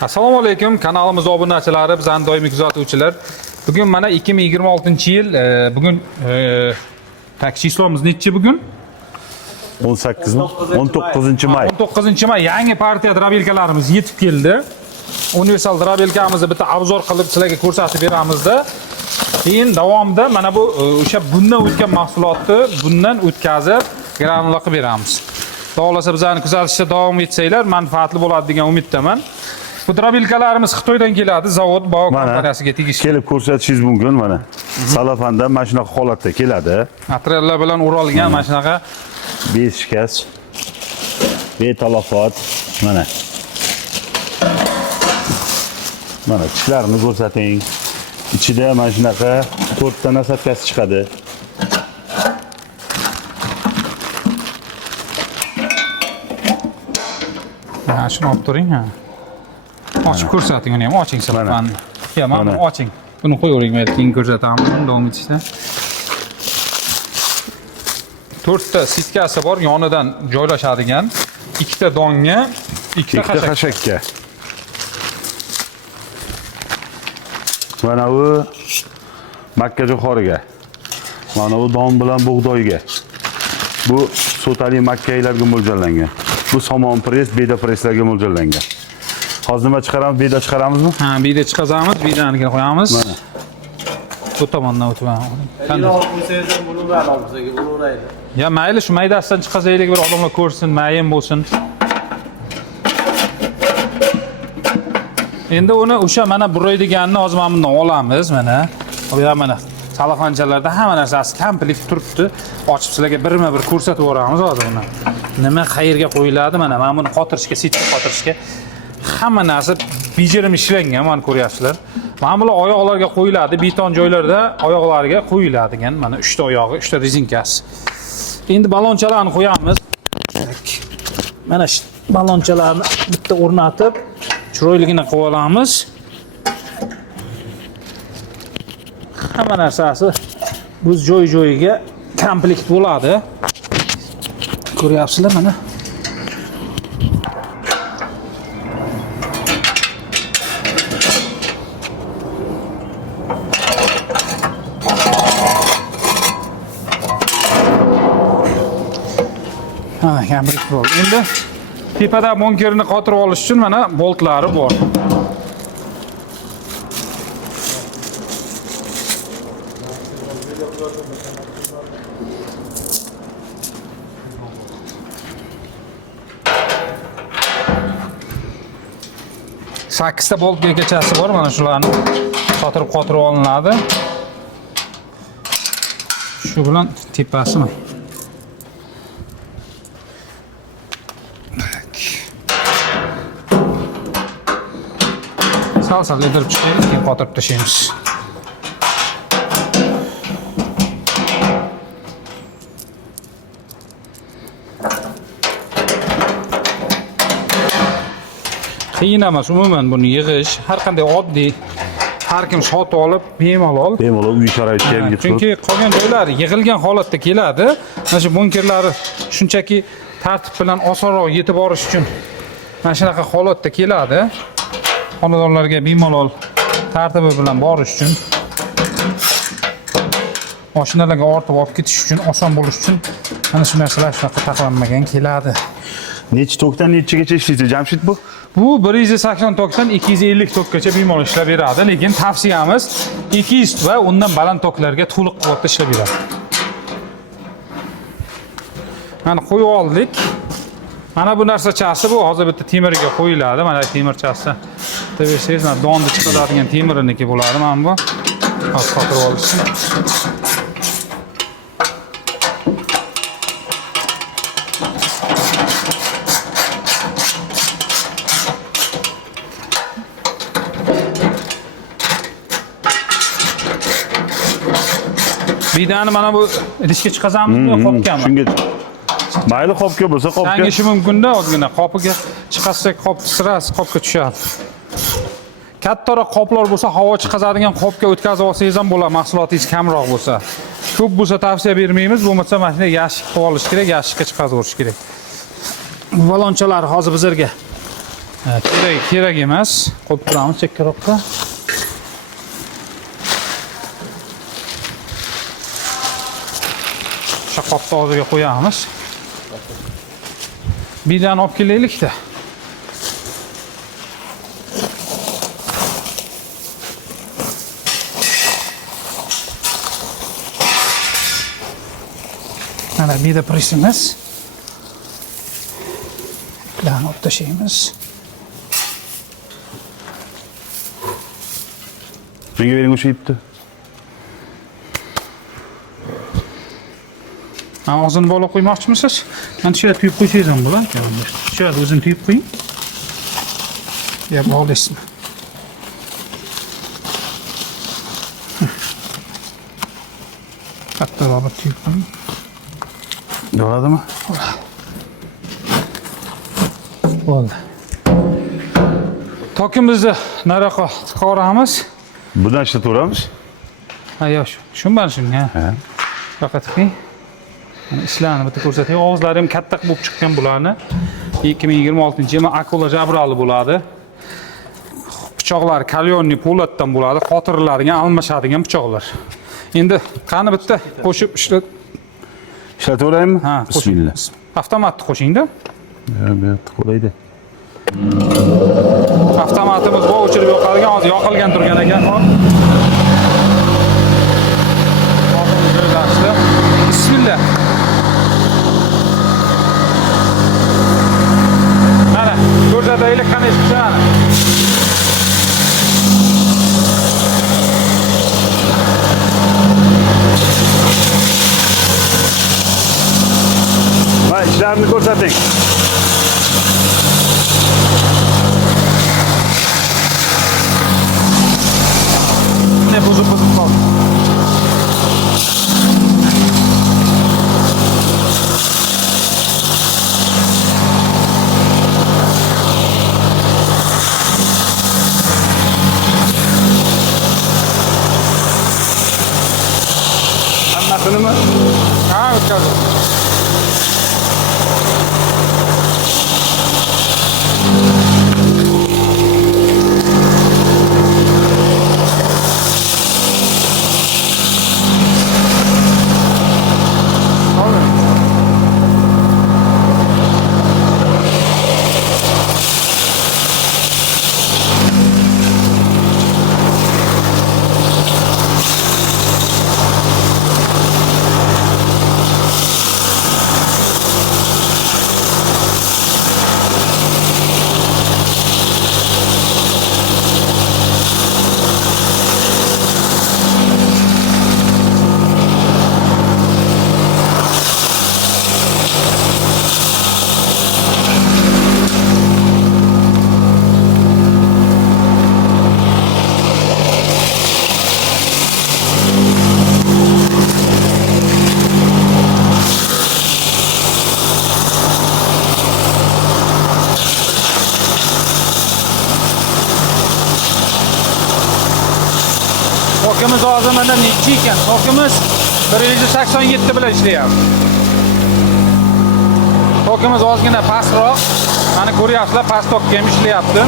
Assalomu alaykum, kanalimiz obunachilari, bizning doimiy kuzatuvchilar. Bugun mana 2026-yil, bugun tak chislomiz nechi bugun? 18 mi? 19-may. 19-may yangi partiya drabelkalarimiz yetib keldi. Universal drabelkamizni bitta obzor qilib sizlarga ko'rsatib beramizda. Keyin davomida mana bu o'sha bundan o'tgan mahsulotni bundan o'tkazib granula qilib beramiz. Xohlasa bizlarni kuzatishda davom etsanglar, manfaatli bo'ladi degan umiddaman. Bu drabelkalarimiz Xitoydan keladi, zavod Bao kompaniyasiga tegishli. Kelib ko'rsatishingiz mumkin mana. Salafandan mana shunaqa holatda keladi. Materiallar bilan o'ralgan mana shunaqa Beshikast, betalafot mana. Mana tishlarini ko'rsating. Ichida mana shunaqa 4 ta nasatkasi chiqadi. Ha, shuni olib turing ha. Ochib ko'rsating uni ham, oching salafanni. Ya, mana oching. Buni qo'yavering, men keyin ko'rsatamiz, davom etishda. 4 ta sitkasi bor, yonidan joylashadigan, 2 ta donga, 2 ta xashakka. Mana bu makkajo'xoriga. Mana bu don bilan bug'doyga. Bu sotali makkaylarga mo'ljallangan. Bu somon press, beda presslarga mo'ljallangan. Hozir nima chiqaramiz? Beda chiqaramizmi? Ha, beda chiqazamiz, bedani qo'yamiz. Mana. Bu tomondan o'tib Qanday qo'ysangiz ham bo'laveradi, bizga bo'laveradi. Ya mayli, shu maydasidan chiqazaylik, bir odamlar ko'rsin, mayin bo'lsin. Endi uni o'sha mana buraydiganni hozir mana bundan olamiz, mana. Bu ham mana salafanchalarda hamma narsasi komplet turibdi. Ochib sizlarga birma-bir ko'rsatib yuboramiz hozir uni. Nima qayerga qo'yiladi, mana buni qotirishga, sitka qotirishga hamma narsa bejirim ishlangan, mana ko'ryapsizlar. Mana bular oyoqlarga qo'yiladi, beton joylarda oyoqlariga qo'yiladigan, mana 3 ta oyog'i, 3 ta rezinkasi. Endi balonchalarni qo'yamiz. Mana shu balonchalarni bitta o'rnatib, chiroyligini qilib olamiz. Hamma narsasi o'z joy-joyiga komplekt bo'ladi. Ko'ryapsizlar mana. Ha, komplekt bo'ldi. Endi tepada monkerni qotirib olish uchun mana boltlari bor. Sakkizta bolt begachasi bor, mana shularni qotirib olinadi. Shu bilan tepasimi? Sal ledirib chiqaylik, keyin qotirib tashlaymiz. Qiyin emas umuman buni yig'ish, har qanday oddiy, har kim sotib olib bemalol uy sharoitiga ham yetib. Chunki qolgan joylari yig'ilgan holatda keladi. Mana shu bunkerlari shunchaki tartib bilan osonroq yetib borish uchun mana shunaqa holatda keladi. Xonadonlarga bemalol tartibi bilan borish uchun, mashinalarga ortib olib ketish uchun, oson bo'lish uchun mana shu narsalar shunaqa taqlanmagan keladi. Necha tokdan nechigacha ishlaysiz, Jamshid bu? Bu 180 tokdan 250 tokkacha bemalol ishlab beradi, lekin tavsiyamiz 200 va undan baland toklarga to'liq quvvatda ishlab beradi. Mana qo'yib oldik. Mana bu narsachasi bu hozir bitta temirga qo'yiladi. Mana temirchasi. Tabiiysiz, mana donni chiqaradigan temiriniki bo'ladi mana bu. Hozir qotirib olish. Bedani mana bu idishga chiqazamizmi yo qopgami? Shunga mayli qopga bo'lsa qopga. Yangishi mumkin-da, ozgina qopiga chiqarsak qop sirasi qopga tushadi. Kattaroq qoplar bo'lsa, havo chiqazadigan qopga o'tkazib olsangiz ham bo'ladi, mahsulotingiz kamroq bo'lsa. Ko'p bo'lsa tavsiya bermaymiz, bo'lmasa mana shunday yashik qilib olish kerak, yashikka chiqazib olish kerak. Bu balonchalar hozir bizlarga Kerak emas. Qo'yib turamiz chekkaroqqa. Shaqotni og'ziga qo'yamiz. Birdan olib kelaylik-da. Mana bida presimiz. Iklarni olib tashlaymiz. Menga bering o'sha ipni. Og'zini bog'lab qo'ymoqchimisiz? Mana shu yerga tuyib qo'ysangiz ham bo'ladi. Shu yerga o'zini tuyib qo'ying. Ya bog'laysizmi? Kattaroq tuyib qo'ying. Bo'ladimi? Bo'ldi. Tokimizni nariyoqqa chiqaramiz. Bundan ishlataveramiz. Ha, yo'q, shu mana shunga. Ha. Faqat tiqing. Mana ishlarni bitta ko'rsatay. Og'izlari ham katta bo'lib chiqqan bularni. 2026-yil akula jabrali bo'ladi. Pichoqlar kalyonli po'latdan bo'ladi. Xotirlarga almashadigan pichoqlar. Endi qani bitta qo'shib Ishlataveraymi? Ha, Bismillah. Avtomatni qo'shing-da. Bu yerda qo'laydi. Avtomatimiz bu o'chirib yoqadigan, hozir yoqilgan turgan ekan. Hop. Bismillah. Mana, ko'rsataylik qani ishlaydi. Va ishlarni ko'rsating. Ne bozuk qoldi. Hammasini Ha, o'tkazdim. Tokimiz hozir mana necha ekan? Tokimiz 187 bilan ishlayapti. Tokimiz ozgina pastroq. Mana ko'ryapsizlar, past tokka ham ishlayapti.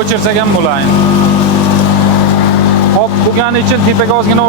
o'chirsak ham bo'laydi. Hop, bo'lgani uchun tepaga ozgina